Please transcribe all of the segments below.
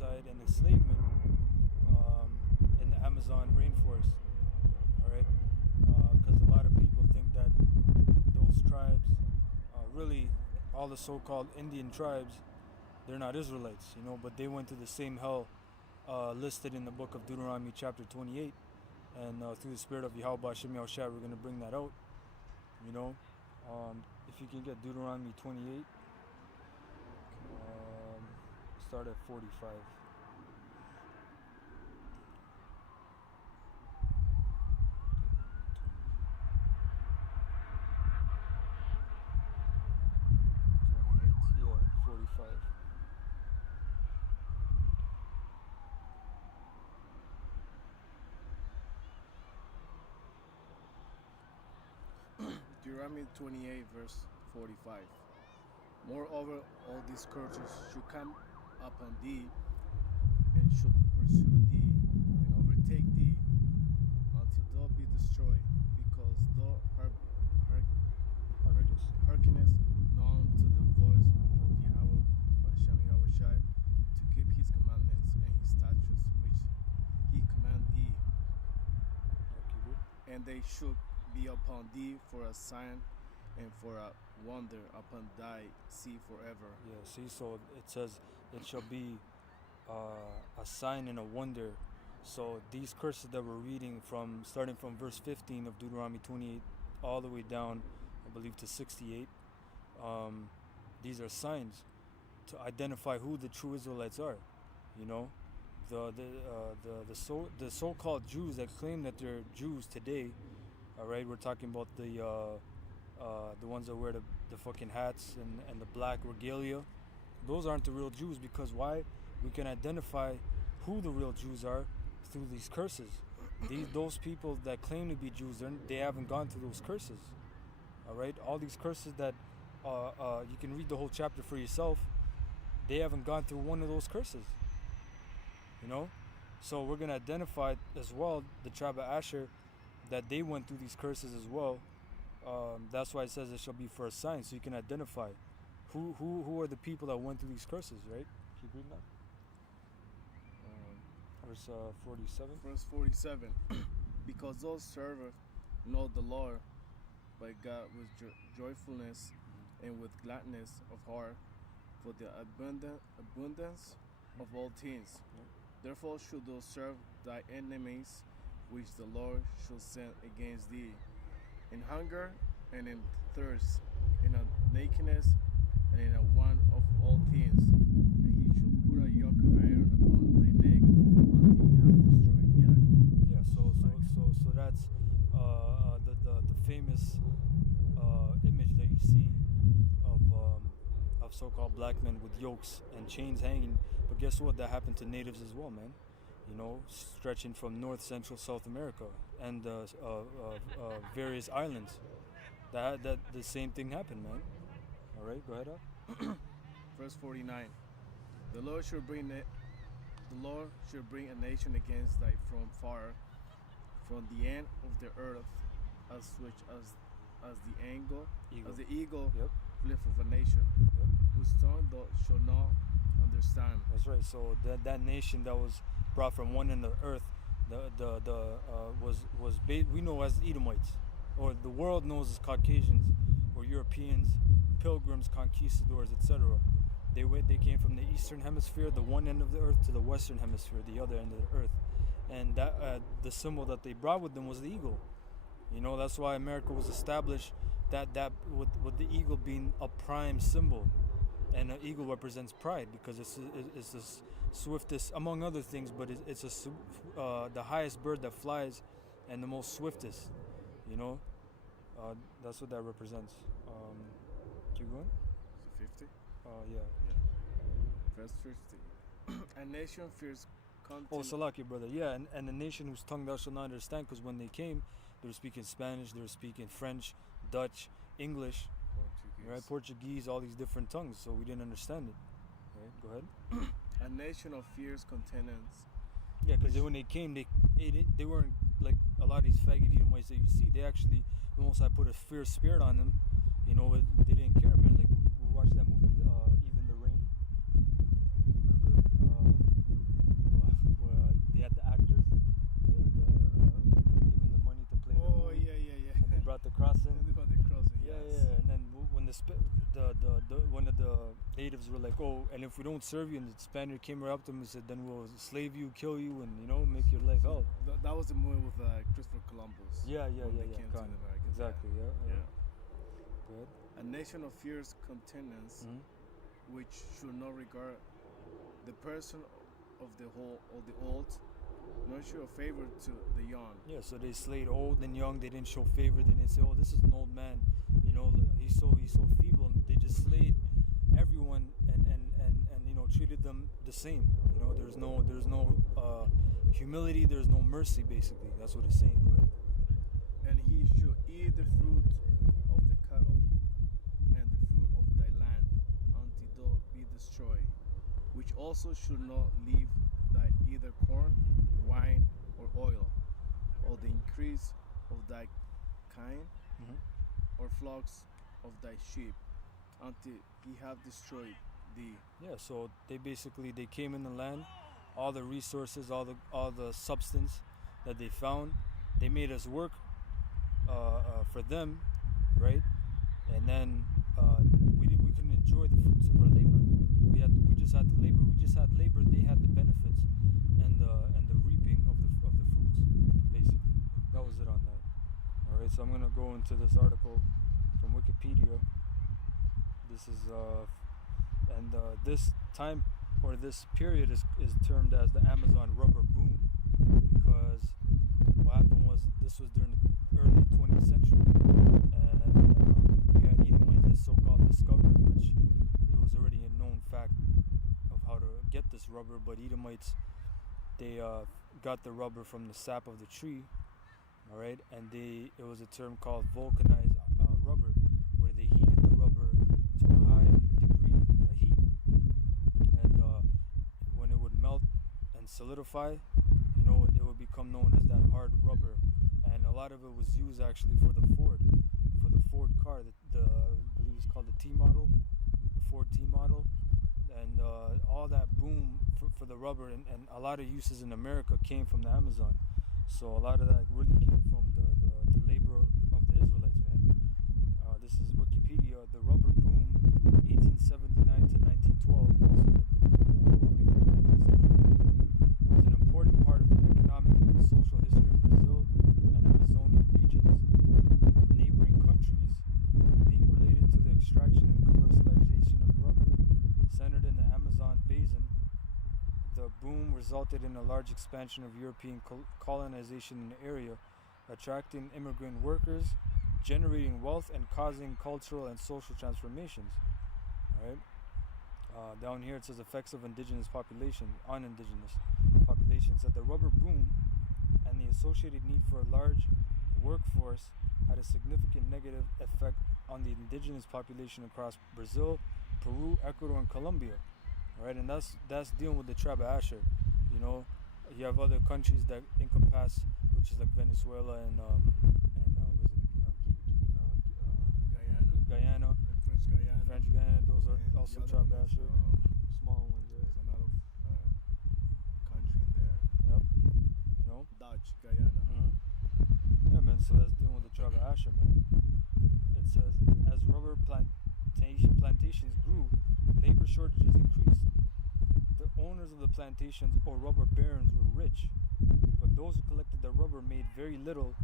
genocide and enslavement in the Amazon rainforest. All right, because a lot of people think that those tribes, really, all the so-called Indian tribes, they're not Israelites, but they went to the same hell listed in the book of Deuteronomy chapter 28, and through the spirit of Yahweh Hashem Yahushua, we're going to bring that out. If you can get Deuteronomy 28, start at 45. Yeah, 45. Deuteronomy 28 verse 45. Moreover, all these curses should come upon thee, and should pursue thee, and overtake thee, until thou be destroyed, because thou hearkenest not unto the voice of Yahweh Hashem Yahushai, to keep his commandments and his statutes which he command thee. And they should be upon thee for a sign and for a wonder upon thy seed forever. Yeah, see, so it says it shall be a sign and a wonder. So these curses that we're reading from, starting from verse 15 of Deuteronomy 28 all the way down, I believe, to 68, these are signs to identify who the true Israelites are. The so-called Jews that claim that they're Jews today. All right, we're talking about the ones that wear the fucking hats and the black regalia. Those aren't the real Jews, because why? We can identify who the real Jews are through these curses. Those people that claim to be Jews, they haven't gone through those curses. All right, all these curses that you can read the whole chapter for yourself. They haven't gone through one of those curses. So we're gonna identify as well the tribe of Asher, that they went through these curses as well. That's why it says it shall be for a sign, so you can identify who are the people that went through these curses, right? Keep reading that. Verse 47. Verse 47. Because those serveth know the Lord by God with joyfulness and with gladness of heart, for the abundance of all things. Therefore should thou serve thy enemies, which the Lord shall send against thee, in hunger and in thirst, in a nakedness and in a want of all things. And he shall put a yoke of iron upon thy neck until he have destroyed thee. Yeah, so that's the famous image that you see of so-called black men with yokes and chains hanging. But guess what? That happened to natives as well, man. Stretching from North, Central, South America and various islands. That the same thing happened, man. All right, go ahead up. Verse 49. The Lord shall bring a nation against thy from far, from the end of the earth, as the eagle Yep. flieth of a nation, Yep. whose tongue thou shalt not understand. That's right. So that nation that was brought from one end of the earth, we know as Edomites, or the world knows as Caucasians, or Europeans, pilgrims, conquistadors, etc. They came from the eastern hemisphere, the one end of the earth, to the western hemisphere, the other end of the earth, and that the symbol that they brought with them was the eagle. That's why America was established. That with the eagle being a prime symbol. And an eagle represents pride, because it's the swiftest, among other things, but it's the highest bird that flies and the most swiftest. That's what that represents. Keep going. So 50? Yeah. Verse 50. A nation fears contempt. Oh, Salaki, brother. Yeah, and the nation whose tongue thou shalt not understand, because when they came, they were speaking Spanish, they were speaking French, Dutch, English. Right, Portuguese, all these different tongues, so we didn't understand it. Right, go ahead. A nation of fierce contendants. Yeah, because when they came, they weren't like a lot of these faggot Edomites that you see. They actually, the Most High put a fierce spirit on them. They didn't care, man. Like we watched that movie, Even the Rain. Remember? natives were like, oh, and if we don't serve you, and the Spaniard came right up to him and said, then we'll slave you, kill you, and make your life hell. That was the movie with Christopher Columbus. Yeah, when they came to kind the of. Americas. Exactly, yeah. Good. A nation of fierce countenance, which should not regard the person of the whole or the old, nor show favor to the young. Yeah, so they slayed old and young. They didn't show favor. They didn't say, "Oh, this is an old man. He's so feeble." And they just slayed everyone and treated them the same. There's no humility. There's no mercy. Basically, that's what it's saying. Go ahead. And he should eat the fruit of the cattle and the fruit of thy land until thou be destroyed, which also should not leave thy either corn, wine, or oil, or the increase of thy kine, or flocks of thy sheep, until he have destroyed thee. Yeah, so they came in the land, all the resources, all the substance that they found, they made us work for them, right? And then we couldn't enjoy the fruits of our labor. We just had to labor. We just had labor. They had the benefits and the reaping of the fruits. Basically, that was it on that. All right, so I'm gonna go into this article from Wikipedia. This is this time or this period is termed as the Amazon rubber boom, because what happened was this was during the early 20th century, and you had Edomites that so-called discovered, which it was already a known fact of how to get this rubber, but Edomites, they got the rubber from the sap of the tree, all right, and it was a term called vulcanized rubber, where they heated the rubber to a high degree of heat, and when it would melt and solidify, it would become known as that hard rubber. And a lot of it was used actually for the Ford car, the I believe it's called the T model, the Ford T model, and all that boom for the rubber, and a lot of uses in America came from the Amazon. So a lot of that really came from the labor of the Israelites, man. This is Wikipedia. The rubber boom, 1879 to 1912, also was an important part of the economic and social history of Brazil and Amazonian regions, neighboring countries, being related to the extraction and commercialization of rubber. Centered in the Amazon basin, the boom resulted in a large expansion of European colonization in the area, attracting immigrant workers, generating wealth, and causing cultural and social transformations. All right. Down here it says effects of indigenous population on indigenous populations. That the rubber boom and the associated need for a large workforce had a significant negative effect on the indigenous population across Brazil, Peru, Ecuador, and Colombia. All right, and that's dealing with the tribe of Asher. You have other countries that encompass, which is like Venezuela and Guyana, and French Guyana. Those are and also the other tribe one is, Asher, small ones, right? There's another country in there. Yep. Dutch Guyana. Yeah, man. So that's dealing with the tribe of Asher, man. It says as rubber plantations grew, labor shortages increased. The owners of the plantations or rubber barons were rich, but those who collected the rubber made very little,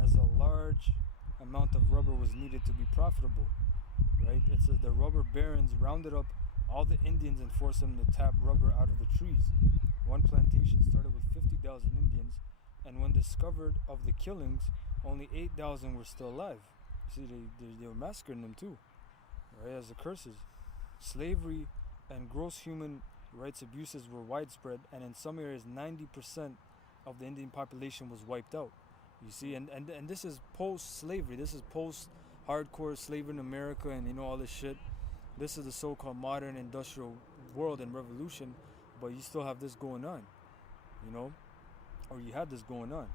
as a large amount of rubber was needed to be profitable. Right? It says the rubber barons rounded up all the Indians and forced them to tap rubber out of the trees. One plantation started with 50,000 Indians, and when discovered of the killings, only 8,000 were still alive. See, they were massacring them too, right? As the curses. Slavery and gross human rights abuses were widespread, and in some areas 90% of the Indian population was wiped out. You see, and this is post-slavery. This is post-hardcore slavery in America and all this shit. This is the so-called modern industrial world and revolution, but you still have this going on, or you had this going on.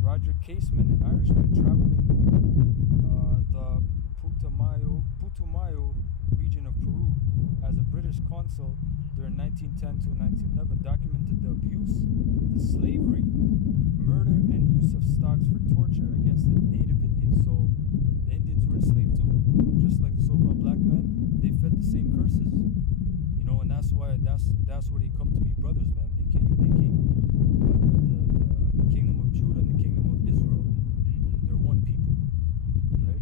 Roger Caseman, an Irishman traveling the Putumayo region of Peru as a British consul during 1910 to 1911, documented the abuse, the slavery, murder, and use of stocks for torture against the native Indians. So the Indians were enslaved too. just like the so-called black man, they fed the same curses. You know, and that's why that's where they come to be brothers, man. The kingdom of Judah and the kingdom of Israel. They're one people, right?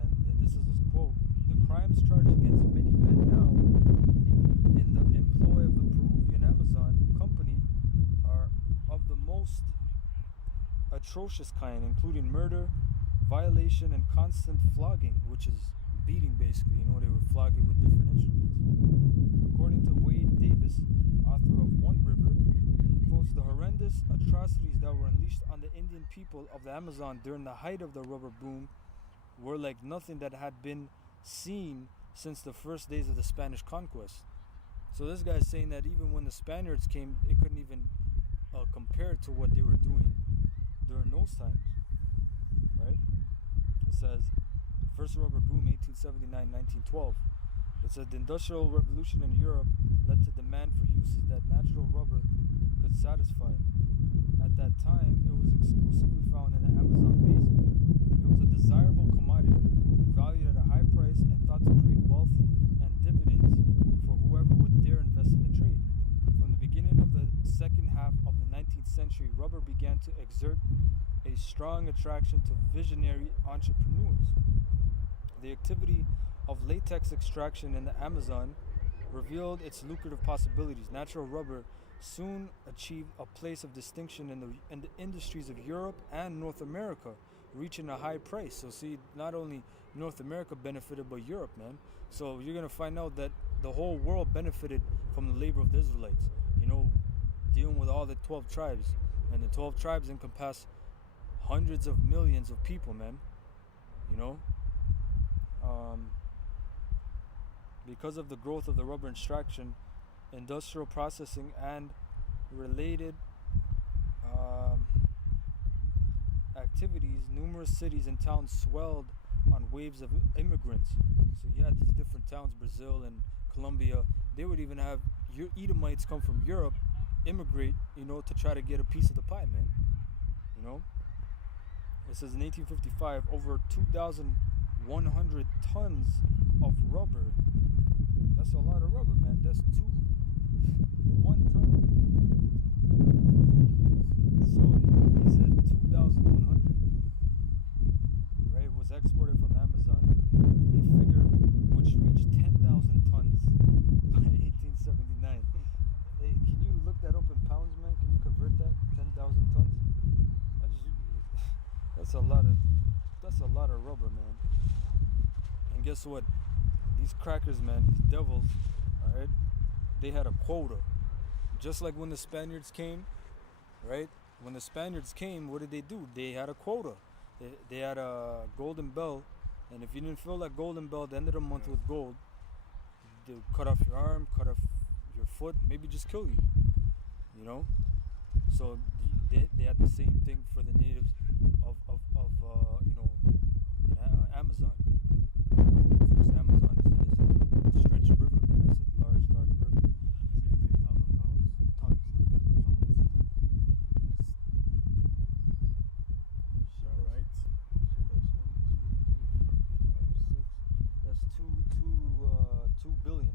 And this is this quote: "The crimes charged against many men now in the employ of the Peruvian Amazon company are of the most atrocious kind, including murder, violation, and constant flogging," which is beating, basically. You know, they would flog it with different instruments. According to Wade Davis, author of One River, he quotes the horrendous atrocities that were unleashed on the Indian people of the Amazon during the height of the rubber boom were like nothing that had been seen since the first days of the Spanish conquest. So this guy's saying that even when the Spaniards came, it couldn't even compare to what they were doing during those times, right? It says, first rubber boom, 1879-1912. It says the Industrial Revolution in Europe led to demand for uses that natural rubber could satisfy. At that time, it was exclusively found in the Amazon basin. It was a desirable commodity, valued at a high price and thought to create wealth and dividends for whoever would dare invest in the trade. From the beginning of the second half of the 19th century, rubber began to exert a strong attraction to visionary entrepreneurs. The activity of latex extraction in the Amazon revealed its lucrative possibilities. Natural rubber soon achieved a place of distinction in the industries of Europe and North America, reaching a high price. So see, not only North America benefited, but Europe, man. So you're going to find out that the whole world benefited from the labor of the Israelites, you know, dealing with all the 12 tribes. And the 12 tribes encompass hundreds of millions of people, man, you know. Because of the growth of the rubber extraction, industrial processing, and related activities, numerous cities and towns swelled on waves of immigrants. So you had these different towns, Brazil and Colombia. They would even have your Edomites come from Europe, immigrate, you know, to try to get a piece of the pie, man. You know? It says in 1855, over 2,100 tons of rubber. That's a lot of rubber, man. That's 1 ton. So he said 2,100, right, was exported from the Amazon. A figure which reached 10,000 tons by 1879. Hey, can you look that up in pounds, man? Can you convert that? 10,000 tons? That's a lot of rubber, man. And guess what? These crackers, man, these devils, all right, they had a quota. Just like when the Spaniards came, right? When the Spaniards came, what did they do? They had a quota. They had a golden bell, and if you didn't fill that golden bell at the end of the month with gold, they would cut off your arm, cut off your foot, maybe just kill you. You know? So they had the same thing for the natives of you know, Amazon. Because Amazon is a stretched river, man. That's a large river. Is it 10,000 pounds? Tons. All right. So that's 1, 2, 3, 4, 5, 6. That's 2 billion.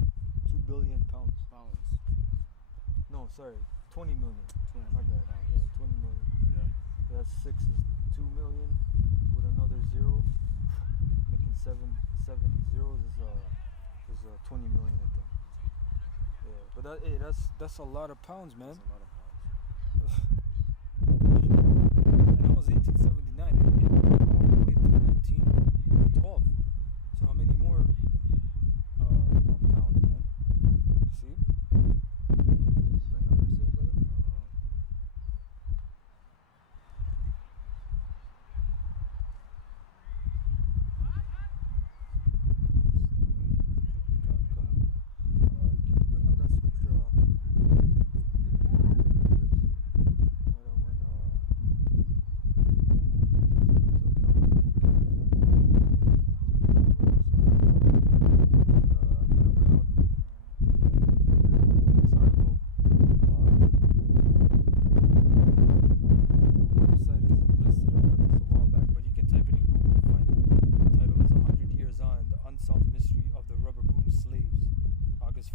2 billion pounds. No, sorry, 20 million. 20 My bad. pounds. Yeah, 20 million. Yeah. So that's 6 is 2 million with another 0, making 7 zeros is 20 million, I think. Yeah, but that's a lot of pounds, man. That's a lot of pounds. And that was 1879. It went all the way through 1912. So how many more pounds, man? See? Did you bring out or say, brother? Can you bring out that scripture?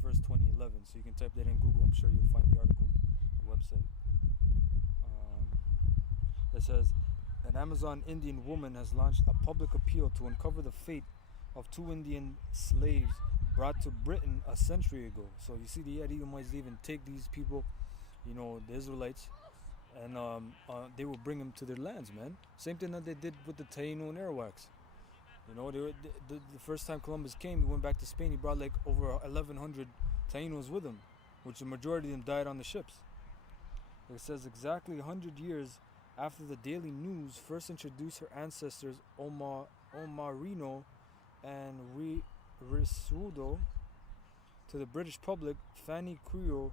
1st, 2011. So you can type that in Google. I'm sure you'll find the article, the website. It says, an Amazon Indian woman has launched a public appeal to uncover the fate of 2 Indian slaves brought to Britain a century ago. So you see, the Edomites even take these people, the Israelites, and they will bring them to their lands, man. Same thing that they did with the Taino and Arawaks. The first time Columbus came, he went back to Spain. He brought like over 1,100 Tainos with him, which the majority of them died on the ships. It says exactly 100 years after the Daily News first introduced her ancestors Omarino and Risudo to the British public, Fanny Creel,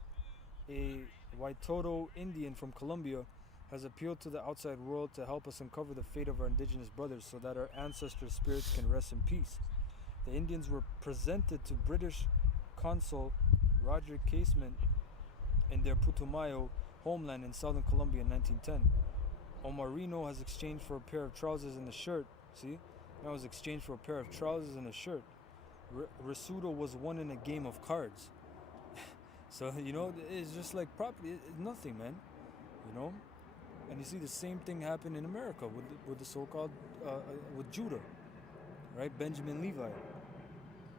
a Waitoto Indian from Colombia, has appealed to the outside world to help us uncover the fate of our indigenous brothers so that our ancestors' spirits can rest in peace. The Indians were presented to British Consul Roger Casement in their Putumayo homeland in southern Colombia in 1910. Omarino has exchanged for a pair of trousers and a shirt. See? That was exchanged for a pair of trousers and a shirt. Risudo was won in a game of cards. So, it's just like property. It's nothing, man. And you see the same thing happen in America with the so-called, with Judah, right? Benjamin Levi.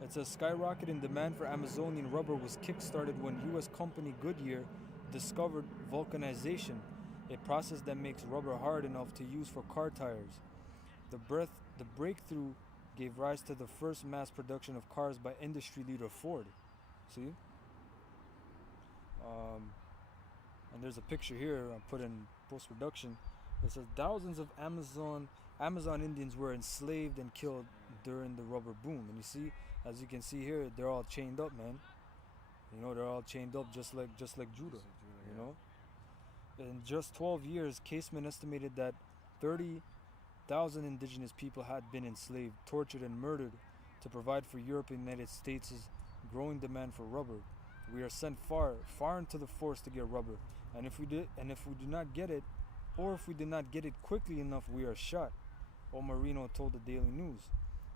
It says skyrocketing demand for Amazonian rubber was kick-started when U.S. company Goodyear discovered vulcanization, a process that makes rubber hard enough to use for car tires. The breakthrough gave rise to the first mass production of cars by industry leader Ford. See? And there's a picture here I put in post-production. It says thousands of Amazon Indians were enslaved and killed during the rubber boom. And you see, as you can see here, they're all chained up, man. They're all chained up just like Judah. In just 12 years, Casement estimated that 30,000 indigenous people had been enslaved, tortured, and murdered to provide for Europe and the United States' growing demand for rubber. We are sent far, far into the forest to get rubber, and if we do not get it, or if we do not get it quickly enough, we are shot. Omarino told the Daily News.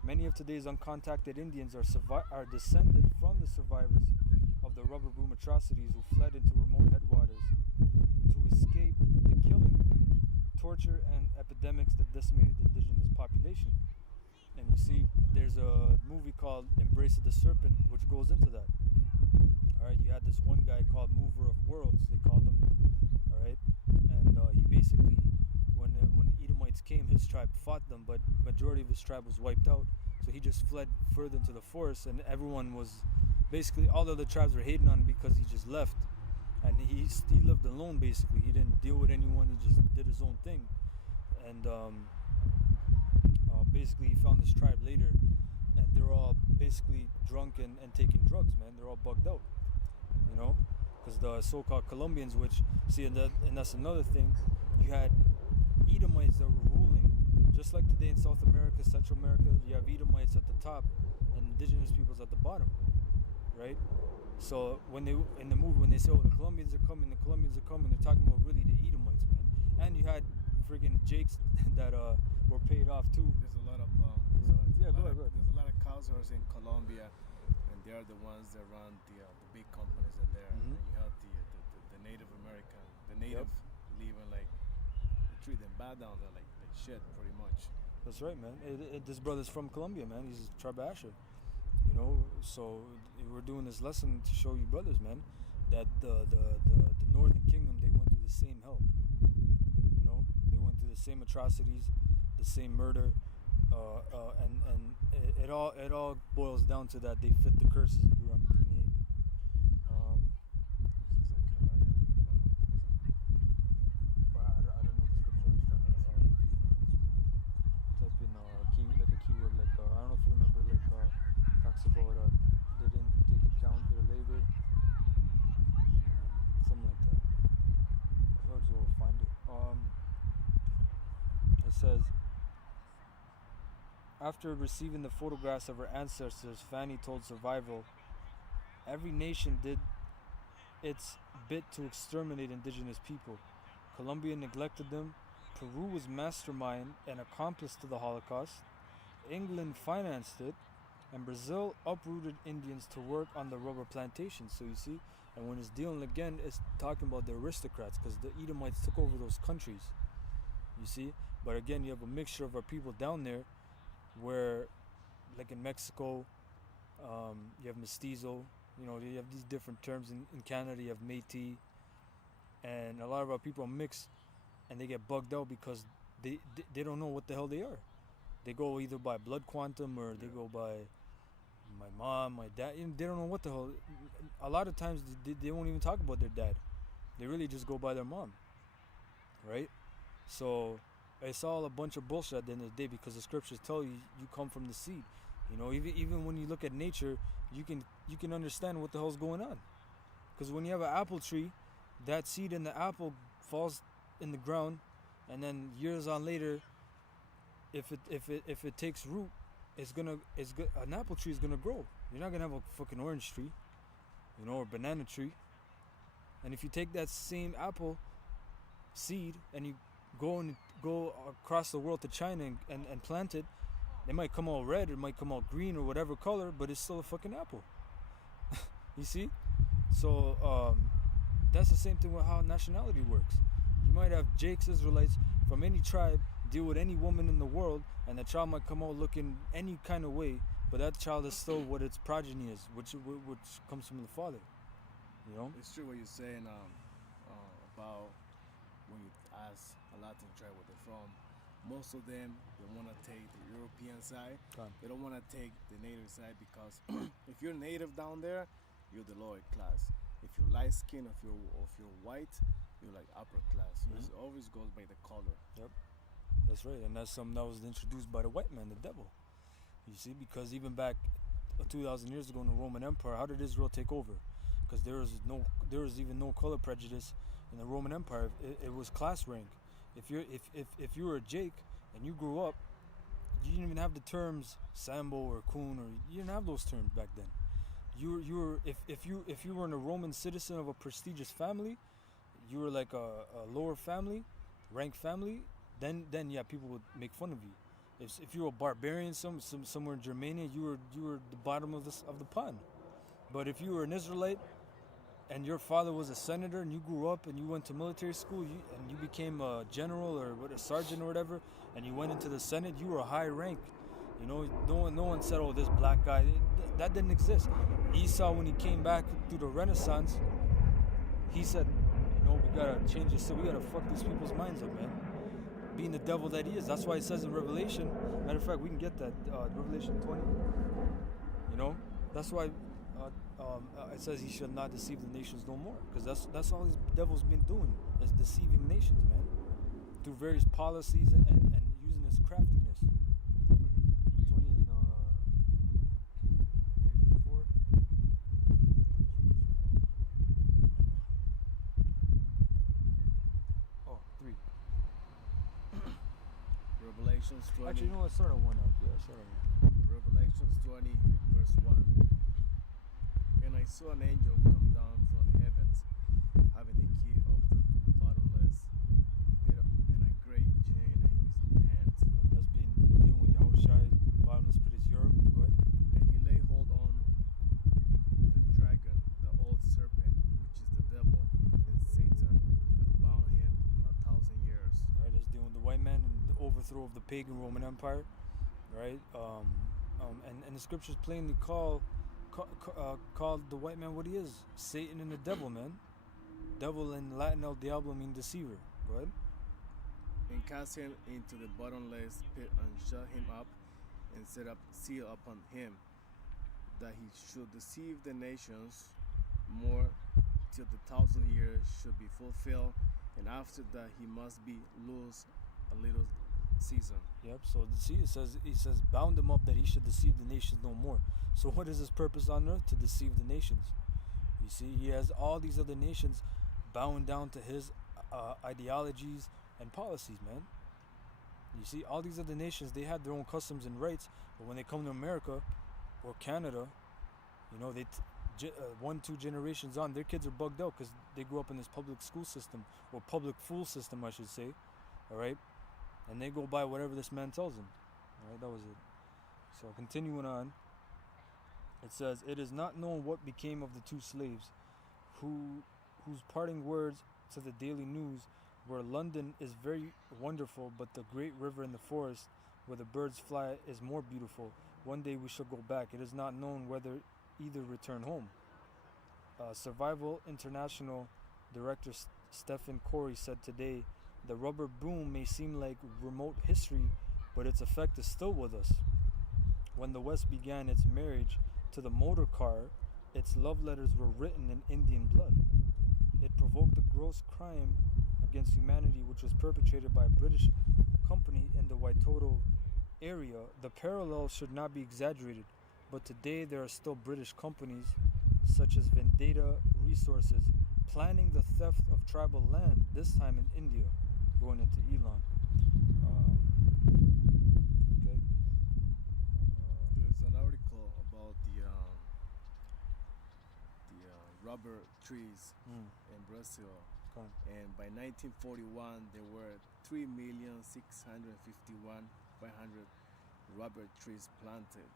Many of today's uncontacted Indians are descended from the survivors of the rubber boom atrocities who fled into remote headwaters to escape the killing, torture, and epidemics that decimated the indigenous population. And you see, there's a movie called Embrace of the Serpent, which goes into that. Alright, you had this one guy called Mover of Worlds, they called him. Alright, and he basically, when Edomites came, his tribe fought them, but majority of his tribe was wiped out. So he just fled further into the forest, and everyone was, basically all the other tribes were hating on him because he just left. And he lived alone, basically. He didn't deal with anyone, he just did his own thing. And basically he found this tribe later, and they're all basically drunk and taking drugs, man. They're all bugged out, because the so-called Colombians, which, see, and that's another thing, you had Edomites that were ruling, just like today in South America, Central America, you have Edomites at the top and indigenous peoples at the bottom, right? So when they, in the movie, when they say, oh, the Colombians are coming, they're talking about really the Edomites, man. And you had friggin' Jakes that were paid off too. There's a lot of go ahead. There's a lot of cowsers in Colombia, and they're the ones that run the big companies in there. Mhm. And you have the Native American, the native living, like, they treat them bad down there, like shit, pretty much. That's right, man. This brother's from Colombia, man. He's tribe Asher. So we're doing this lesson to show you brothers, man, that the Northern Kingdom, they went through the same hell. They went through the same atrocities, the same murder, and it all boils down to that they fit the curses of Deuteronomy 28. I don't know the scripture. I was trying to type in a keyword, like I don't know if you remember, talks about they didn't take account their labor, something like that. I'll go find it. It says, after receiving the photographs of her ancestors, Fanny told Survival, every nation did its bit to exterminate indigenous people. Colombia neglected them. Peru was mastermind and accomplice to the Holocaust. England financed it. And Brazil uprooted Indians to work on the rubber plantations. So you see, and when it's dealing again, it's talking about the aristocrats because the Edomites took over those countries. You see, but again, you have a mixture of our people down there, where, like in Mexico, you have mestizo. You know, you have these different terms. In Canada, you have Métis, and a lot of our people are mixed, and they get bugged out because they don't know what the hell they are. They go either by blood quantum or they go by my mom, my dad. They don't know what the hell. A lot of times they won't even talk about their dad. They really just go by their mom, right? So it's all a bunch of bullshit at the end of the day because the scriptures tell you you come from the seed. You know, even when you look at nature, you can understand what the hell's going on. Because when you have an apple tree, that seed in the apple falls in the ground, and then years on later, if it takes root, an apple tree is gonna grow. You're not gonna have a fucking orange tree, you know, or banana tree. And if you take that same apple seed and you go across the world to China and plant it, it might come out red, it might come out green or whatever color, but it's still a fucking apple. You see? So that's the same thing with how nationality works. You might have Jake's Israelites from any tribe deal with any woman in the world, and the child might come out looking any kind of way, but that child is still what its progeny is, which comes from the father. You know? It's true what you're saying about when you ask a Latin tribe where they're from. Most of them, they want to take the European side. They don't want to take the native side because if you're native down there, you're the lower class. If you're light skinned, if you're white, you're like upper class. Mm-hmm. It always goes by the color. Yep, that's right, and that's something that was introduced by the white man, the devil. You see, because even back 2,000 years ago in the Roman Empire, how did Israel take over? Because there was even no color prejudice in the Roman Empire. It was class rank. If you were a Jake and you grew up, you didn't even have the terms Sambo or Coon, or you didn't have those terms back then. If you were a Roman citizen of a prestigious family, you were like a lower family, rank family, then yeah, people would make fun of you. If you were a barbarian somewhere in Germania, you were the bottom of the pond. But if you were an Israelite and your father was a senator and you grew up and you went to military school and you became a general or a sergeant or whatever, and you went into the Senate, you were a high rank. You know, no one said, oh, this black guy. That didn't exist. Esau, when he came back through the Renaissance, he said, you know, we gotta change this. So we gotta fuck these people's minds up, man. Being the devil that he is. That's why it says in Revelation. Matter of fact, we can get that Revelation 20. You know, that's why it says he shall not deceive the nations no more. Because that's all these devils been doing, is deceiving nations, man, through various policies and using his craftiness. 20 and maybe 4. Oh, 3. Revelations 20. Actually, you know what? Start on 1 up. Yeah, start on 1. Revelations 20, verse 1. And I saw an angel come down from the heavens, having the key of the bottomless pit and a great chain in his hands. That's been dealing with Yahushua. Bottomless pit is Europe. Go ahead. And he laid hold on the dragon, the old serpent, which is the devil and Satan, and bound him 1,000 years. Right, that's dealing with the white man and the overthrow of the pagan Roman Empire. Right, and the scriptures plainly called the white man what he is, Satan and the devil, man. Devil in Latin, El Diablo means deceiver. Go ahead. And cast him into the bottomless pit and shut him up and set up seal upon him, that he should deceive the nations more till the 1,000 years should be fulfilled, and after that he must be loose a little season. Yep. So see, he says bound him up that he should deceive the nations no more. So what is his purpose on earth? To deceive the nations. You see, he has all these other nations bowing down to his ideologies and policies, man. You see, all these other nations, they have their own customs and rights, but when they come to America or Canada, you know, 1-2 generations on, their kids are bugged out because they grew up in this public school system, or public fool system, I should say. All right, and they go by whatever this man tells them. All right, that was it. So continuing on. It says, "It is not known what became of the two slaves, whose parting words to the Daily News were, 'London is very wonderful, but the great river in the forest where the birds fly is more beautiful. One day we shall go back. It is not known whether either return home.'" Survival International director Stephen Corey said today, "The rubber boom may seem like remote history, but its effect is still with us. When the West began its marriage to the motor car, its love letters were written in Indian blood. It provoked a gross crime against humanity which was perpetrated by a British company in the Waitoto area. The parallel should not be exaggerated, but today there are still British companies such as Vendetta Resources planning the theft of tribal land, this time in India, going into Elon." Okay. There's an article about the rubber trees in Brazil, Okay. and by 1941 there were 3,651,500 rubber trees planted.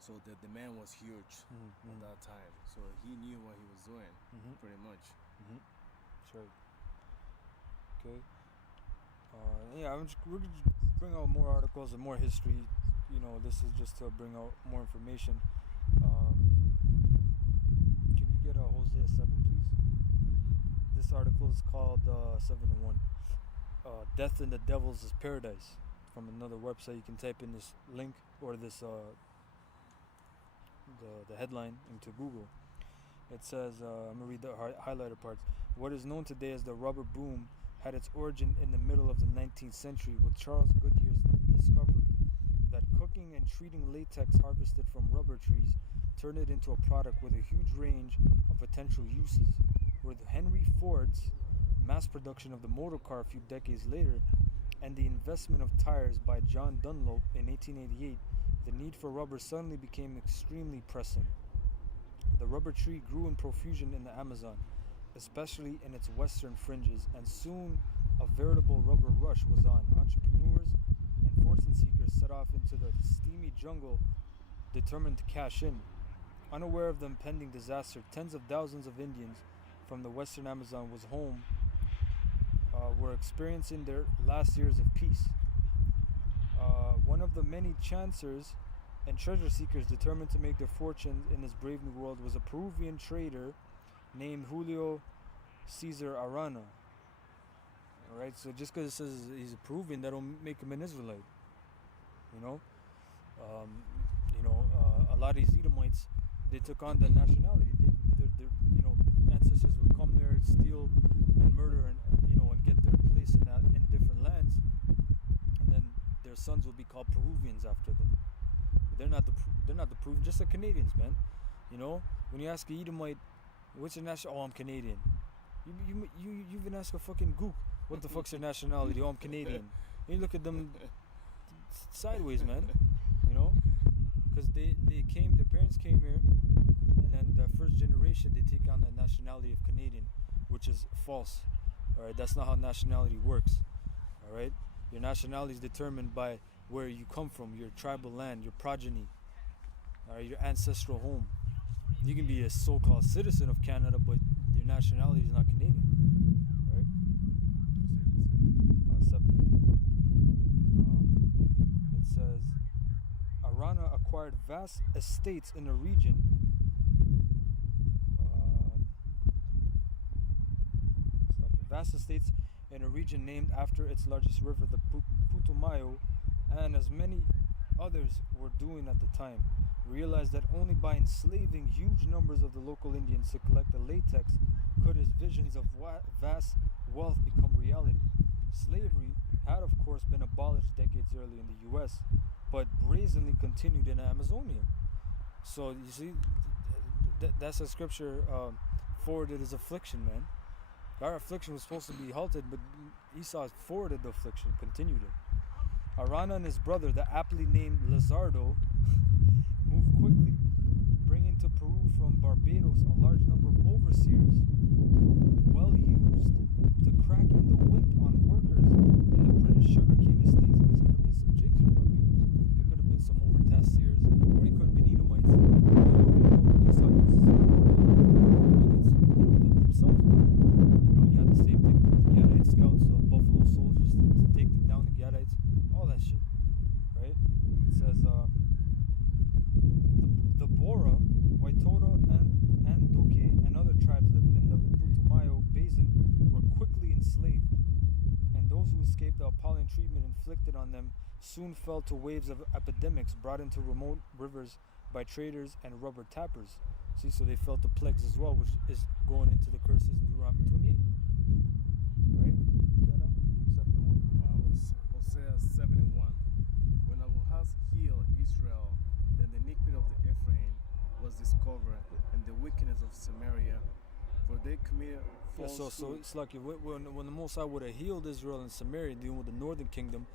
So the demand was huge at that time. So he knew what he was doing, pretty much. That's right. Okay. Yeah, we're gonna bring out more articles and more history. This is just to bring out more information. Can you get a Hosea 7, please? This article is called 7:1. "Death in the Devil's is Paradise," from another website. You can type in this link or this the headline into Google. It says, I'm going to read the highlighted parts. "What is known today as the rubber boom had its origin in the middle of the 19th century with Charles Goodyear's discovery that cooking and treating latex harvested from rubber trees turned it into a product with a huge range of potential uses. With Henry Ford's mass production of the motor car a few decades later and the investment of tires by John Dunlop in 1888, the need for rubber suddenly became extremely pressing. The rubber tree grew in profusion in the Amazon, especially in its western fringes, and soon a veritable rubber rush was on. Entrepreneurs and fortune seekers set off into the steamy jungle determined to cash in. Unaware of the impending disaster, tens of thousands of Indians from the western Amazon were experiencing their last years of peace. One of the many chancers and treasure seekers determined to make their fortunes in this brave new world was a Peruvian trader named Julio Cesar Arana. Alright, so just because it says he's a Peruvian, that don't make him an Israelite. A lot of these Edomites, they took on that nationality. Their ancestors would come there, steal and murder, and get their place in different lands, and then their sons will be called Peruvians after them. But they're not the Peruvians, just like Canadians, man. When you ask a Edomite, "What's your nationality?" "Oh, I'm Canadian." You even ask a fucking Gook, "What the fuck's your nationality?" "Oh, I'm Canadian." You look at them sideways, man. Because their parents came here, and then the first generation they take on the nationality of Canadian, which is false. Alright, that's not how nationality works. Alright, your nationality is determined by where you come from, your tribal land, your progeny, alright, your ancestral home. You can be a so-called citizen of Canada, but your nationality is not Canadian. Right? 7. It says, Arana acquired vast estates in a region named after its largest river, the Putumayo, and as many others were doing at the time, realized that only by enslaving huge numbers of the local Indians to collect the latex could his visions of vast wealth become reality. Slavery had, of course, been abolished decades earlier in the U.S., but brazenly continued in Amazonia. So, you see, that's a scripture forwarded as affliction, man. Our affliction was supposed to be halted, but Esau forwarded the affliction, continued it. Arana and his brother, the aptly named Lizardo, moved quickly, bringing to Peru from Barbados a large number of overseers, well used to cracking the whip on workers in the British sugarcane estates. These could have been some jigs from Barbados. It could have been some overtasked seers, or it could have been Edomites. despite the appalling treatment inflicted on them, soon fell to waves of epidemics brought into remote rivers by traders and rubber tappers. See, so they felt the plagues as well, which is going into the curses, Deuteronomy 28. Right? Read that out. 7 and 1. Hosea 7:1. When I will have healed Israel, then the iniquity of the Ephraim was discovered, and the wickedness of Samaria, for they committed Yeah, falsehood. so it's like when the Most High would have healed Israel and Samaria, dealing with the northern kingdom,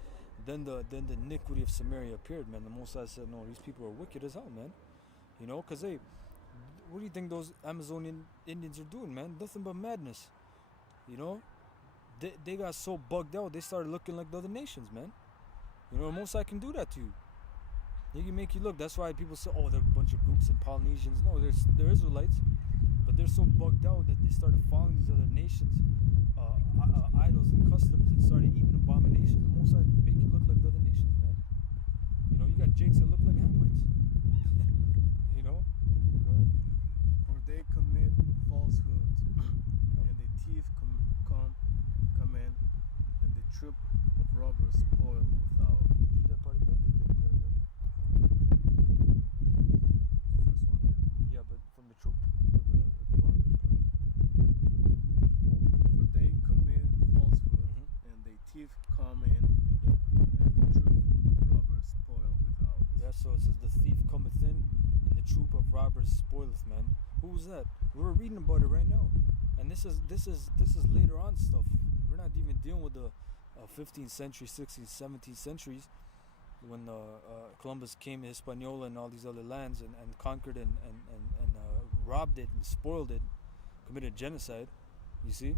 then the iniquity of Samaria appeared, man. The Most High said, no, these people are wicked as hell, man. You know, because hey, what do you think those Amazonian Indians are doing, man? Nothing but madness. You know, they got so bugged out, they started looking like the other nations, man. You know, the Most High can do that to you. He can make you look. That's why people say, oh, they're a bunch of Greeks and Polynesians. No, they're Israelites, but they're so bugged out that they started following these other nations, idols and customs, and started eating abominations. The Most High make you look like the other nations, man. You know, you got Jakes that look like Hamites. You know? Go ahead. For they commit falsehood, and the thief come in, and the troop of robbers spoil without. Read that part again. First one. Yeah, but from the troop. The robbery part. For they commit falsehood, Mhm. and the thief come in, Yep. and the troop of robbers spoil without. Yeah, so it says the thief cometh in, and the troop of robbers spoileth, man. Who was that? We're reading about it right now, and this is later on stuff. We're not even dealing with the 15th century, 16th, 17th centuries, when Columbus came to Hispaniola and all these other lands and conquered and robbed it and spoiled it, committed genocide. You see,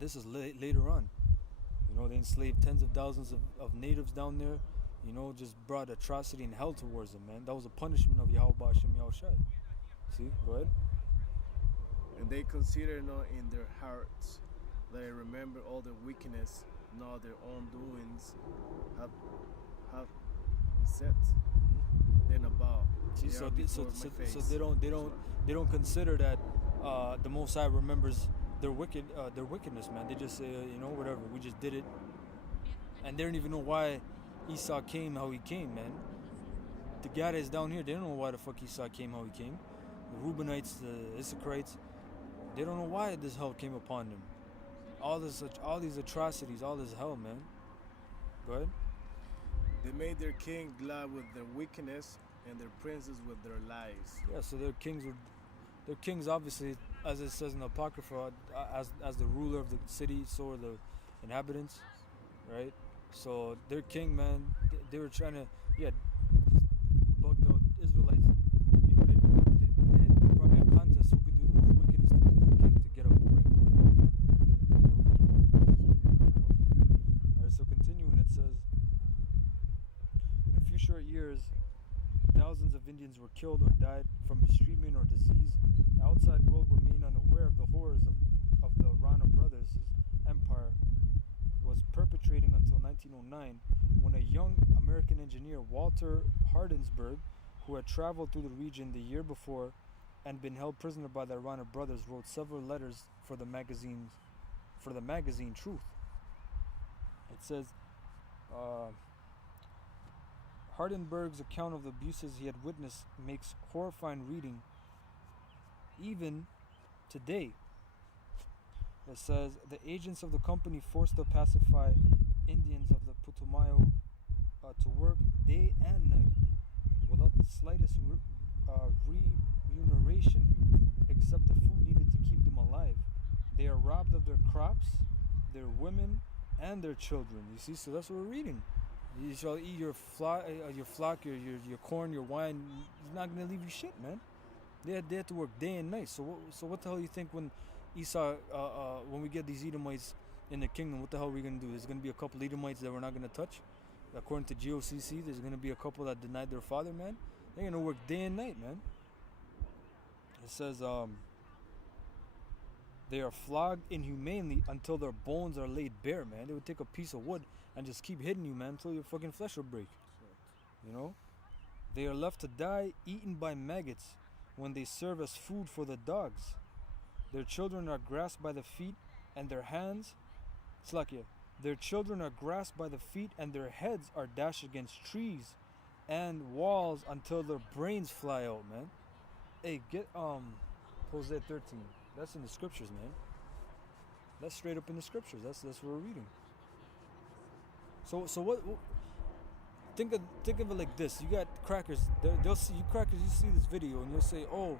this is later on. You know, they enslaved tens of thousands of natives down there. You know, just brought atrocity and hell towards them, man. That was a punishment of Yahweh Hashem Yahushai. See, go ahead. And they consider not in their hearts that I remember all their wickedness, nor their own doings have set then about. See, They so are before my so face. they don't consider that the Most High remembers their wickedness, man. They just say, you know, whatever. We just did it, and they don't even know why Esau came how he came, man. The guys down here, they don't know why the fuck Esau came how he came. The Reubenites, the Issacharites, they don't know why this hell came upon them. All these atrocities, all this hell, man. Go ahead. They made their king glad with their wickedness, and their princes with their lies. Yeah, so their kings obviously, as it says in the Apocrypha, as the ruler of the city, so are the inhabitants, right? So their king, man, they were trying to, bugged out Israelites. You know, they probably a contest who could do the most wickedness to please the king to get up and reign forever. Alright, so continuing, it says, in a few short years, thousands of Indians were killed or died from mistreatment or disease. The outside world remained unaware of the horrors of the Rana brothers' empire was perpetrating until 1909, when a young American engineer, Walter Hardinsburg, who had traveled through the region the year before and been held prisoner by the Rana brothers, wrote several letters for the magazine Truth. It says, Hardenberg's account of the abuses he had witnessed makes horrifying reading even today. It says, the agents of the company forced to pacify Indians of the Putumayo to work day and night without the slightest remuneration except the food needed to keep them alive. They are robbed of their crops, their women, and their children. You see, so that's what we're reading. You shall eat your flock, your corn, your wine. He's not gonna leave you shit, man. They had to work day and night. So what the hell you think when Esau, when we get these Edomites in the kingdom, what the hell are we gonna do? There's gonna be a couple Edomites that we're not gonna touch. According to GOCC, there's gonna be a couple that denied their father, man. They're gonna work day and night, man. It says, they are flogged inhumanely until their bones are laid bare, man. They would take a piece of wood and just keep hitting you, man, until your fucking flesh will break. You know? They are left to die, eaten by maggots, when they serve as food for the dogs. Their children are grasped by the feet and their hands. Slakia. Their children are grasped by the feet, and their heads are dashed against trees and walls until their brains fly out, man. Hey, get Hosea 13. That's in the scriptures, man. That's straight up in the scriptures. That's what we're reading. So what think of it like this. You got crackers. They'll see you crackers. You see this video and you'll say, "Oh,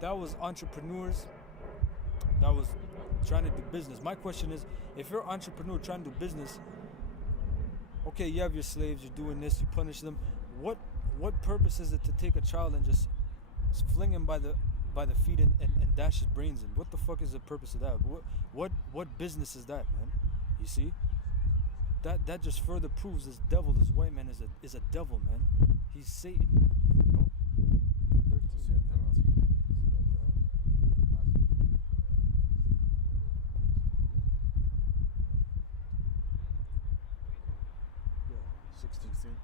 that was entrepreneurs. That was trying to do business." My question is, if you're an entrepreneur trying to do business, okay, you have your slaves. You're doing this. You punish them. What purpose is it to take a child and just fling him by the feet and dash his brains in? What the fuck is the purpose of that? What business is that, man? You see? That just further proves this devil, this white man is a devil, man. He's Satan, you know. 13. Yeah, 16.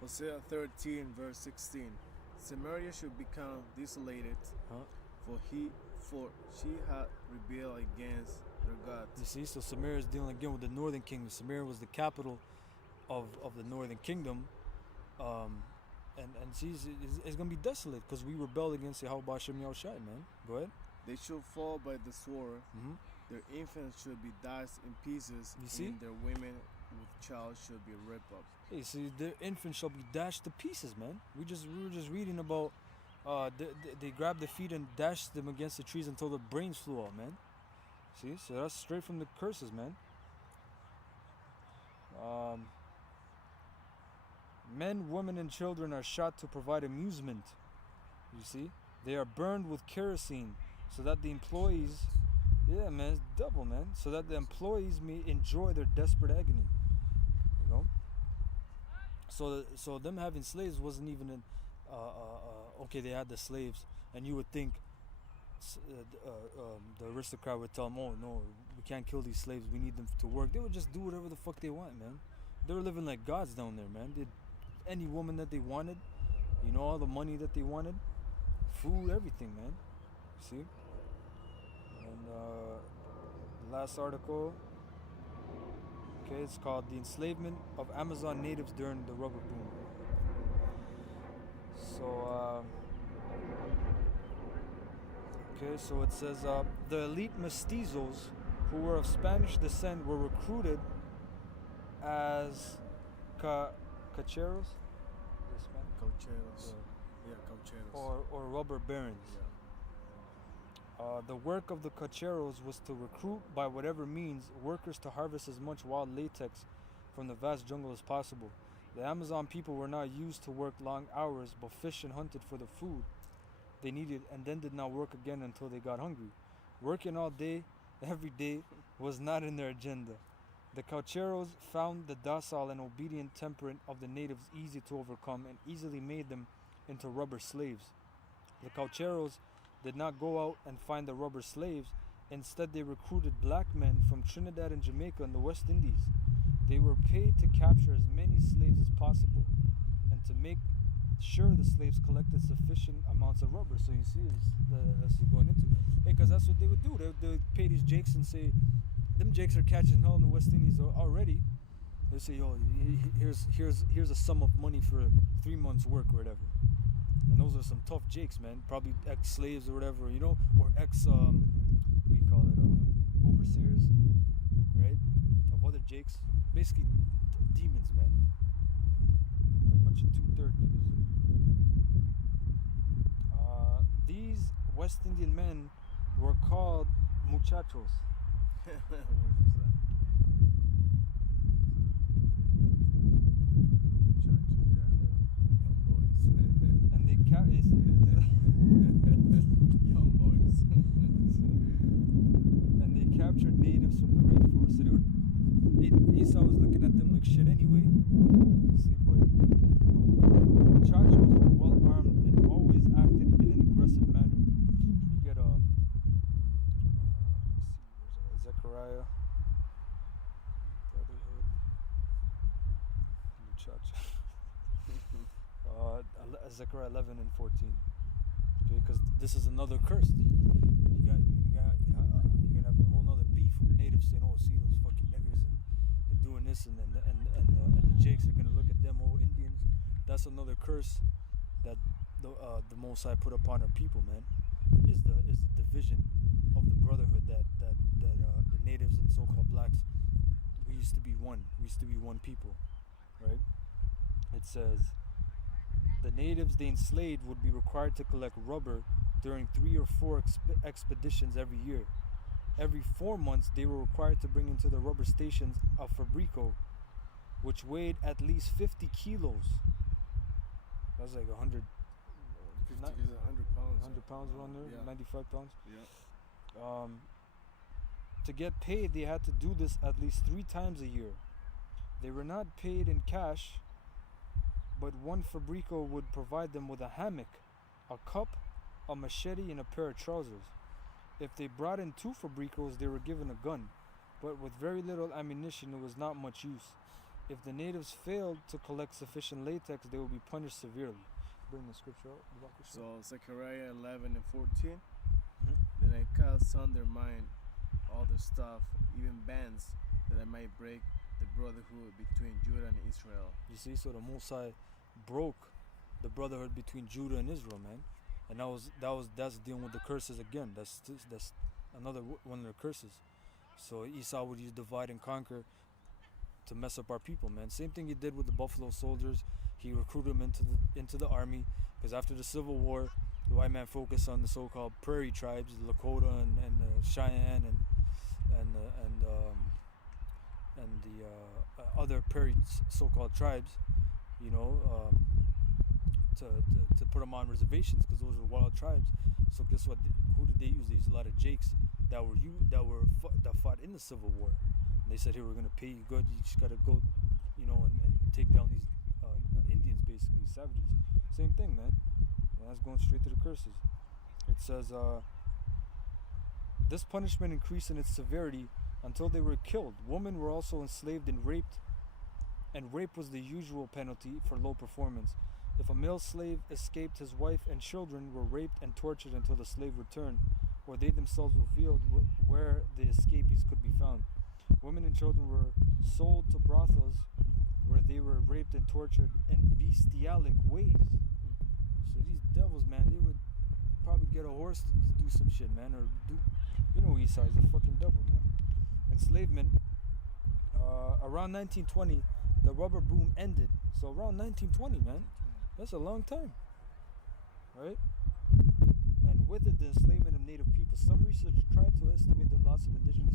Hosea 13, verse 16. Samaria should become desolated, for she had rebelled against their God. You see, so Samaria is dealing again with the northern kingdom. Samaria was the capital of the northern kingdom, and it's gonna be desolate because we rebelled against Yahweh Shem Yahushai, man. Go ahead. They should fall by the sword. Mm-hmm. Their infants should be dashed in pieces. You see? And their women with child should be ripped up. Hey, see, their infants shall be dashed to pieces, man. We were just reading about they grabbed their feet and dashed them against the trees until their brains flew out, man. See, so that's straight from the curses, man. Men, women, and children are shot to provide amusement. You see, they are burned with kerosene so that the employees, yeah, man, it's double, man, so that the employees may enjoy their desperate agony. You know. So them having slaves wasn't even an okay. They had the slaves, and you would think the aristocrat would tell them, "Oh no, we can't kill these slaves. We need them to work." They would just do whatever the fuck they want, man. They were living like gods down there, man. Did any woman that they wanted, you know, all the money that they wanted, food, everything, man. See. And the last article. Okay, it's called "The Enslavement of Amazon Natives During the Rubber Boom." So, okay, so it says the elite mestizos who were of Spanish descent were recruited as cacheros. Caucheros. Yeah, caucheros. Or rubber barons. Yeah. The work of the cacheros was to recruit by whatever means workers to harvest as much wild latex from the vast jungle as possible. The Amazon people were not used to work long hours, but fished and hunted for the food they needed and then did not work again until they got hungry. Working all day, every day, was not in their agenda. The caucheros found the docile and obedient temperament of the natives easy to overcome and easily made them into rubber slaves. The caucheros did not go out and find the rubber slaves. Instead, they recruited black men from Trinidad and Jamaica and the West Indies. They were paid to capture as many slaves as possible and to make sure the slaves collected sufficient amounts of rubber. So you see, that's going into it. Because that's what they would do. They would pay these jakes and say, them jakes are catching hell in the West Indies already. They say, "Oh, here's a sum of money for 3 months' work or whatever." And those are some tough jakes, man. Probably ex-slaves or whatever, you know, or overseers, right? Of other jakes. Basically, demons, man. A bunch of 2/3 niggas. These West Indian men were called muchachos. What was that? And they young boys. And they captured natives from the rainforest. So they were. Esau was looking at them like shit anyway. You see, but the muchachos were well armed and always acted in an aggressive manner. You get Zechariah, Brotherhood, muchacho. Zechariah 11 and 14. Okay, because this is another curse. You're gonna have a whole nother beef with natives saying, "Oh, see those fucking niggers," and Jakes are gonna look at them old Indians. That's another curse that the Most High put upon our people, man. Is the division of the brotherhood that the natives and so-called blacks. We used to be one. We used to be one people, right? It says the natives they enslaved would be required to collect rubber during 3 or 4 expeditions every year. Every 4 months, they were required to bring into the rubber stations a fabrico, which weighed at least 50 kilos. That's like 100. 50 is 100 pounds. 100 pounds around there, Yeah. 95 pounds. Yeah. To get paid, they had to do this at least 3 times a year. They were not paid in cash, but one fabrico would provide them with a hammock, a cup, a machete, and a pair of trousers. If they brought in 2 fabricos, they were given a gun, but with very little ammunition, it was not much use. If the natives failed to collect sufficient latex, they would be punished severely. Bring the scripture out. So Zechariah 11 and 14. Mhm. Then I cast under mind all the stuff, even bands, that I might break the brotherhood between Judah and Israel. You see, so the Mosai broke the brotherhood between Judah and Israel, man, and that's dealing with the curses again. That's another one of the curses. So Esau would use divide and conquer to mess up our people, man. Same thing he did with the Buffalo Soldiers. He recruited them into the army because after the Civil War, the white man focused on the so-called prairie tribes, the Lakota and the Cheyenne and the other prairie so-called tribes, you know, to put them on reservations because those were wild tribes. So guess what? Who did they use? They used a lot of Jakes that fought in the Civil War. And they said, "Hey, we're gonna pay you good. You just gotta go, you know, and take down these Indians, basically savages." Same thing, man. And that's going straight to the curses. It says, this punishment increased in its severity until they were killed. Women were also enslaved and raped, and rape was the usual penalty for low performance. If a male slave escaped, his wife and children were raped and tortured until the slave returned, or they themselves revealed where the escapees could be found. Women and children were sold to brothels where they were raped and tortured in bestialic ways. So these devils, man, they would probably get a horse to do some shit, man, or do, you know, Esau's a fucking devil, man. Enslavement. Around 1920, the rubber boom ended. So around 1920, man, that's a long time, right? And with it, the enslavement of native people. Some research tried to estimate the loss of indigenous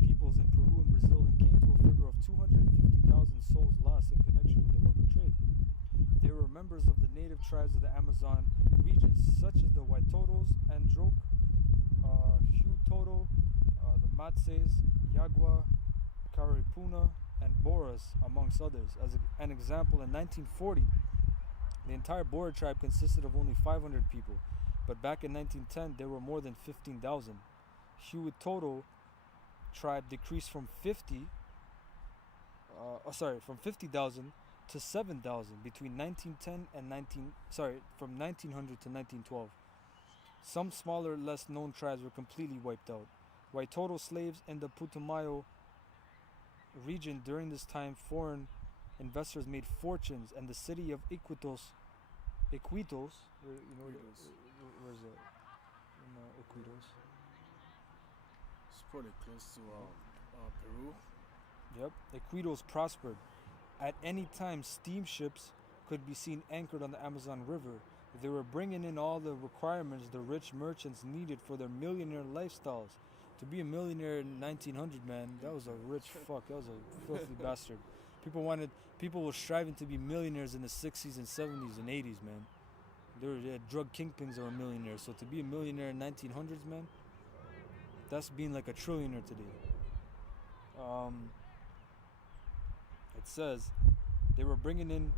peoples in Peru and Brazil and came to a figure of 250,000 souls lost in connection with the rubber trade. They were members of the native tribes of the Amazon region, such as the Waitotos, Androke, Hutoto, the Matses, Yagua, Karipuna, and Boras, amongst others. As an example, in 1940, the entire Bora tribe consisted of only 500 people, but back in 1910, there were more than 15,000. Hutoto tribe decreased from 50,000 to 7,000 between 1910 and from 1900 to 1912. Some smaller, less known tribes were completely wiped out. Waitoto slaves in the Putumayo region during this time, foreign investors made fortunes, and the city of Iquitos, you know, where's that? In Iquitos. It's pretty close to Peru. Yep, Iquitos prospered. At any time, steamships could be seen anchored on the Amazon River. They were bringing in all the requirements the rich merchants needed for their millionaire lifestyles. To be a millionaire in 1900, man, that was a rich fuck. That was a filthy bastard. People were striving to be millionaires in the 60s and 70s and 80s, man. They had drug kingpins that were millionaires. So to be a millionaire in 1900s, man, that's being like a trillionaire today. It says they were bringing in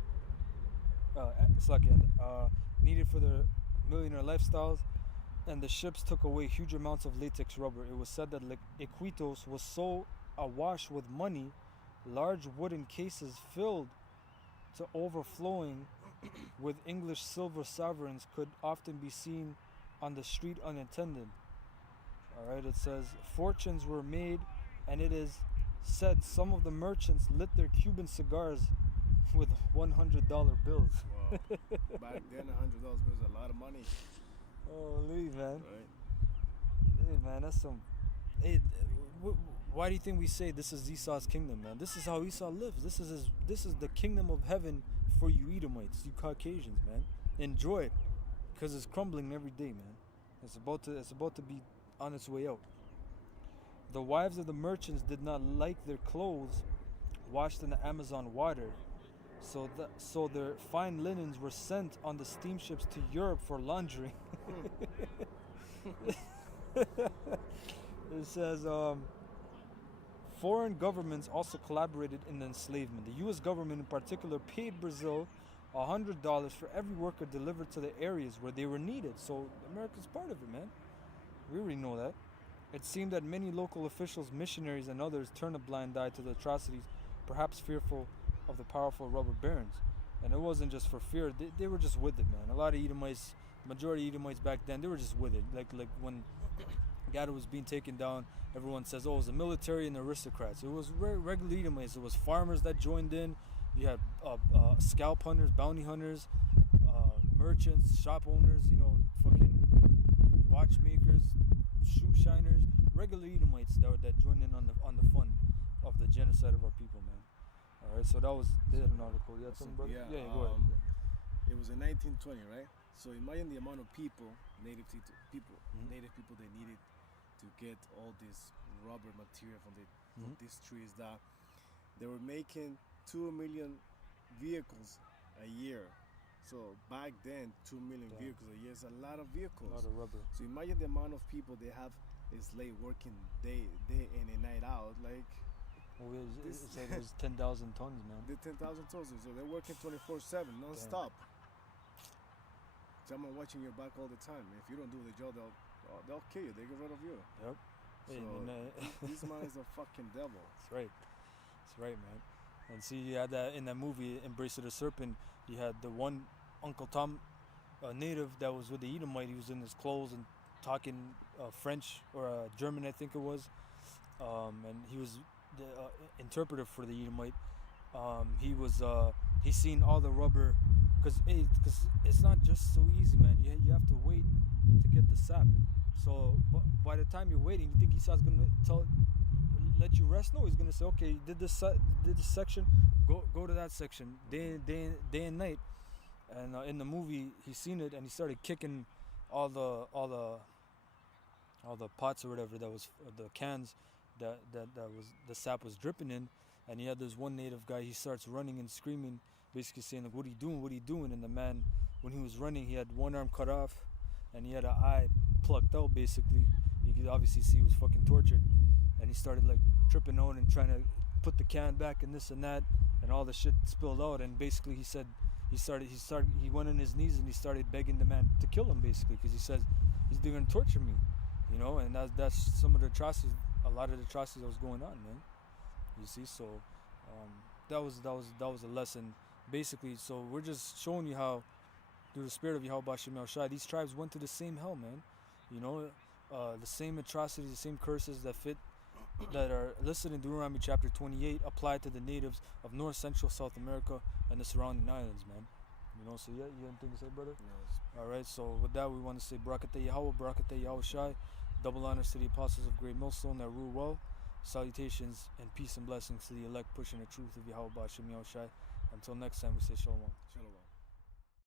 needed for their millionaire lifestyles, and the ships took away huge amounts of latex rubber. It was said that Iquitos was so awash with money, large wooden cases filled to overflowing with English silver sovereigns could often be seen on the street unattended. Alright, it says fortunes were made, and it is said some of the merchants lit their Cuban cigars with $100 bills. Wow. Back then, $100 was a lot of money, Holy man. right? Hey man, that's some. Hey, why do you think we say this is Esau's kingdom, man? This is how Esau lives. This is the kingdom of heaven for you Edomites, you Caucasians, man. Enjoy it, because it's crumbling every day, man. It's about to be on its way out. The wives of the merchants did not like their clothes washed in the Amazon water, so their fine linens were sent on the steamships to Europe for laundering. It says foreign governments also collaborated in the enslavement. The U.S. government in particular paid Brazil $100 for every worker delivered to the areas where they were needed. So America's part of it, man. We already know that. It seemed that many local officials, missionaries, and others turned a blind eye to the atrocities, perhaps fearful of the powerful robber barons. And it wasn't just for fear; they were just with it, man. A lot of Edomites, majority Edomites back then, they were just with it. Like when Gada was being taken down, everyone says, "Oh, it was the military and the aristocrats." It was regular Edomites. It was farmers that joined in. You had scalp hunters, bounty hunters, merchants, shop owners. Fucking watchmakers, shoe shiners, regular Edomites that joined in on the fun of the genocide of our people, man. All right, so they had an article. You had something, brother? Yeah, Go ahead. It was in 1920, right? So imagine the amount of people, native people they needed to get all this rubber material from these trees, that they were making 2 million vehicles a year. So back then, 2 million vehicles a year is a lot of vehicles. A lot of rubber. So imagine the amount of people they have enslaved working day in and night out. Like, Well, it was 10,000 tons, man. the 10,000 tons. So they're working 24/7, non-stop. Someone watching your back all the time. If you don't do the job, they'll kill you. They get rid of you. Yep. So this man is a fucking devil. That's right. That's right, man. And see, you had that in that movie, Embrace of the Serpent. You had the one Uncle Tom, native that was with the Edomite. He was in his clothes and talking French or German, I think it was. And he was the interpreter for the Edomite. He seen all the rubber, because it's not just so easy, man. You have to wait to get the sap. So by the time you're waiting, you think Esau's gonna let you rest? No, he's gonna say, okay, you did this section, go to that section, day and night. And in the movie, he seen it and he started kicking all the pots or whatever that was the cans that was the sap was dripping in. And he had this one native guy. He starts running and screaming, basically saying, like, "What are you doing? What are you doing?" And the man, when he was running, he had one arm cut off, and he had an eye plucked out. Basically, you could obviously see he was fucking tortured. And he started like tripping out and trying to put the can back and this and that, and all the shit spilled out. And basically, he said he went on his knees and he started begging the man to kill him, basically, because he says he's going to torture me, And that's some of the atrocities, a lot of the atrocities that was going on, man. You see, so that was a lesson, basically. So we're just showing you how, through the spirit of Yahweh Bashem Yahushai, these tribes went to the same hell, man. The same atrocities, the same curses that are listed in Deuteronomy chapter 28 applied to the natives of North, Central, South America, and the surrounding islands, man. So yeah, you have anything to say, brother? Yes. All right, so with that, we want to say Barakateh Yahweh, Barakateh Yahushai, double honors to the apostles of Great Millstone that rule well. Salutations and peace and blessings to the elect pushing the truth of Yahweh Bashem Yahushai. Until next time, we say Shalom. Shalom.